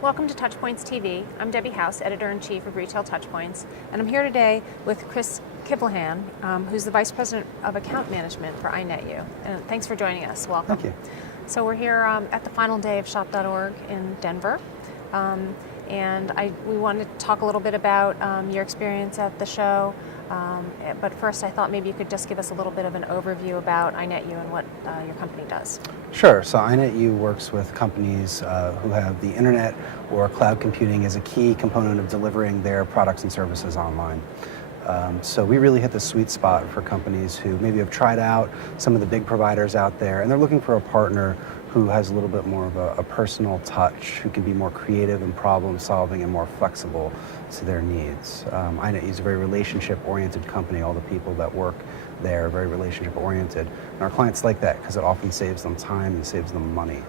Welcome to TouchPoints TV. I'm Debbie House, Editor-in-Chief of Retail TouchPoints, and I'm here today with Chris Kivlehan, who's the Vice President of Account Management for INetU. And thanks for joining us. Welcome. Thank you. So we're here at the final day of Shop.org in Denver, and we wanted to talk a little bit about your experience at the show. But first, I thought maybe you could just give us a little bit of an overview about INetU and what your company does. Sure. So INetU works with companies who have the internet or cloud computing as a key component of delivering their products and services online. So we really hit the sweet spot for companies who maybe have tried out some of the big providers out there, and they're looking for a partner who has a little bit more of a personal touch, who can be more creative and problem solving and more flexible to their needs. INetU is a very relationship-oriented company. All the people that work there are very relationship-oriented. And our clients like that because it often saves them time and saves them money.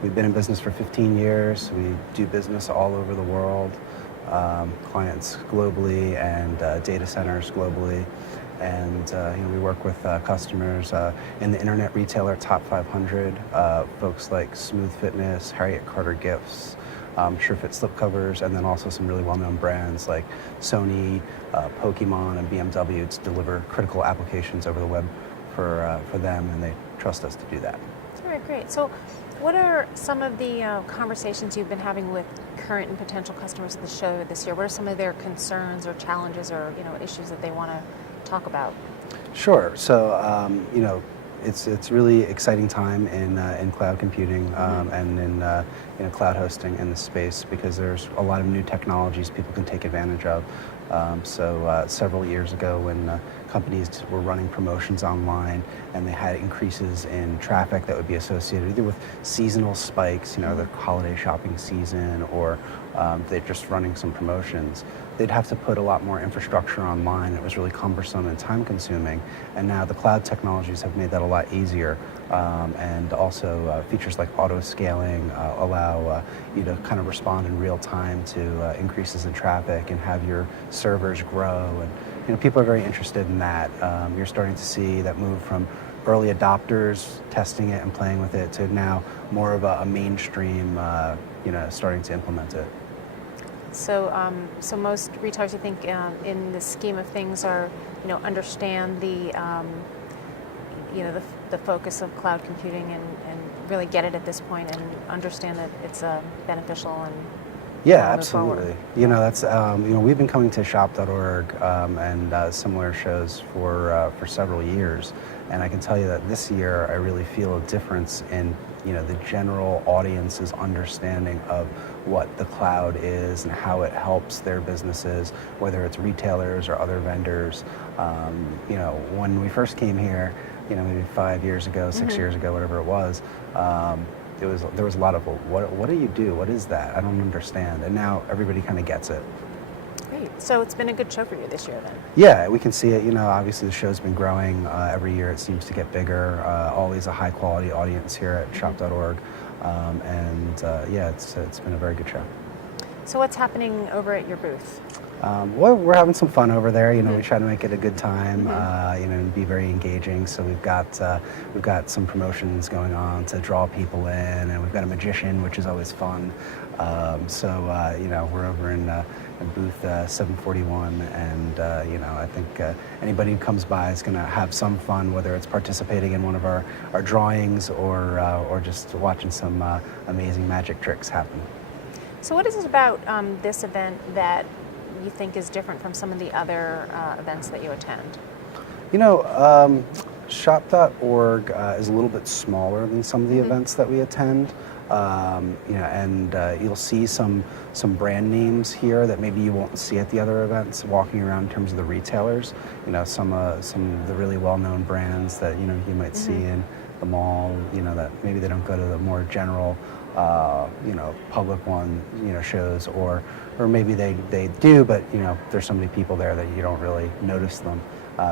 We've been in business for 15 years. We do business all over the world, clients globally and data centers globally. And we work with customers in the internet retailer top 500, folks like Smooth Fitness, Harriet Carter Gifts, SureFit slipcovers, and then also some really well-known brands like Sony, Pokemon, and BMW to deliver critical applications over the web for them, and they trust us to do that. All right, great. So what are some of the conversations you've been having with current and potential customers at the show this year? What are some of their concerns or challenges or issues that they want to talk about? Sure. So it's really exciting time in cloud computing and in cloud hosting in the space, because there's a lot of new technologies people can take advantage of. Several years ago, when companies were running promotions online and they had increases in traffic that would be associated either with seasonal spikes, the holiday shopping season, or they're just running some promotions, they'd have to put a lot more infrastructure online. It was really cumbersome and time consuming. And now the cloud technologies have made that a lot easier. And also features like auto scaling allow you to kind of respond in real time to increases in traffic and have your servers grow. And people are very interested in that. You're starting to see that move from early adopters testing it and playing with it to now more of a mainstream starting to implement it. So, so most retailers, you think, in the scheme of things, are understand the the focus of cloud computing and really get it at this point and understand that it's beneficial and yeah, absolutely. That's we've been coming to Shop.org and similar shows for several years, and I can tell you that this year I really feel a difference in the general audience's understanding of what the cloud is and how it helps their businesses, whether it's retailers or other vendors. When we first came here, maybe 5 years ago, 6 years ago, whatever it was, there was a lot of, what do you do? What is that? I don't understand. And now everybody kind of gets it. Great. So it's been a good show for you this year then? Yeah, we can see it. Obviously the show's been growing. Every year it seems to get bigger. Always a high quality audience here at Shop.org. It's been a very good show. So what's happening over at your booth? We're having some fun over there. We try to make it a good time, and be very engaging. So we've got some promotions going on to draw people in, and we've got a magician, which is always fun. We're over in booth 741, and I think anybody who comes by is going to have some fun, whether it's participating in one of our drawings or just watching some amazing magic tricks happen. So what is it about this event that you think is different from some of the other events that you attend? Shop.org is a little bit smaller than some of the events that we attend. You'll see some brand names here that maybe you won't see at the other events walking around in terms of the retailers. Some of the really well-known brands that you might see in the mall, that maybe they don't go to the more general public one, shows, or maybe they do, but there's so many people there that you don't really notice them.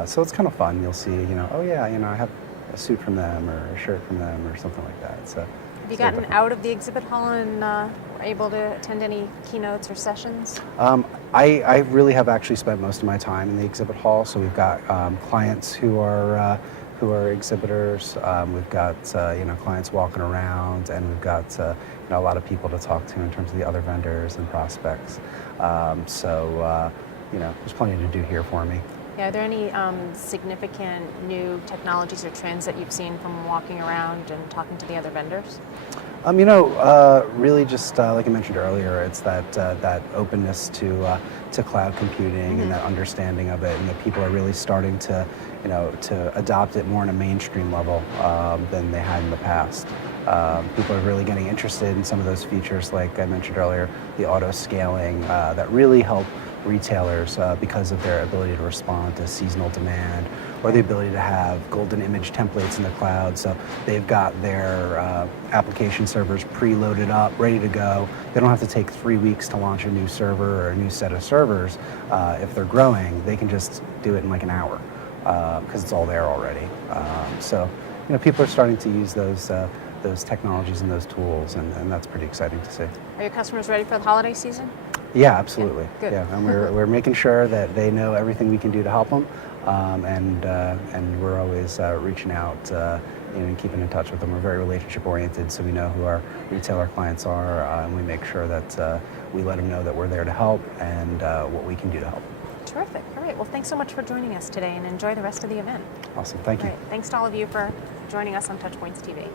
So it's kind of fun. You'll see, I have a suit from them or a shirt from them or something like that. So have you gotten out of the exhibit hall and were able to attend any keynotes or sessions? I really have actually spent most of my time in the exhibit hall. So we've got clients who are exhibitors. We've got clients walking around, and we've got a lot of people to talk to in terms of the other vendors and prospects. There's plenty to do here for me. Yeah, are there any significant new technologies or trends that you've seen from walking around and talking to the other vendors? Really just like I mentioned earlier, it's that openness to cloud computing and that understanding of it, and that people are really starting to adopt it more on a mainstream level than they had in the past. People are really getting interested in some of those features, like I mentioned earlier, the auto scaling that really help retailers because of their ability to respond to seasonal demand, or the ability to have golden image templates in the cloud. So they've got their application servers preloaded up, ready to go. They don't have to take 3 weeks to launch a new server or a new set of servers. If they're growing, they can just do it in like an hour because it's all there already. People are starting to use those technologies and those tools, and that's pretty exciting to see. Are your customers ready for the holiday season? Yeah, absolutely. Yeah, good. Yeah, and we're making sure that they know everything we can do to help them, and we're always reaching out and keeping in touch with them. We're very relationship oriented, so we know who our retailer clients are, and we make sure that we let them know that we're there to help and what we can do to help. Terrific. All right. Well, thanks so much for joining us today, and enjoy the rest of the event. Awesome. Thank you. All right. Thanks to all of you for joining us on TouchPoints TV.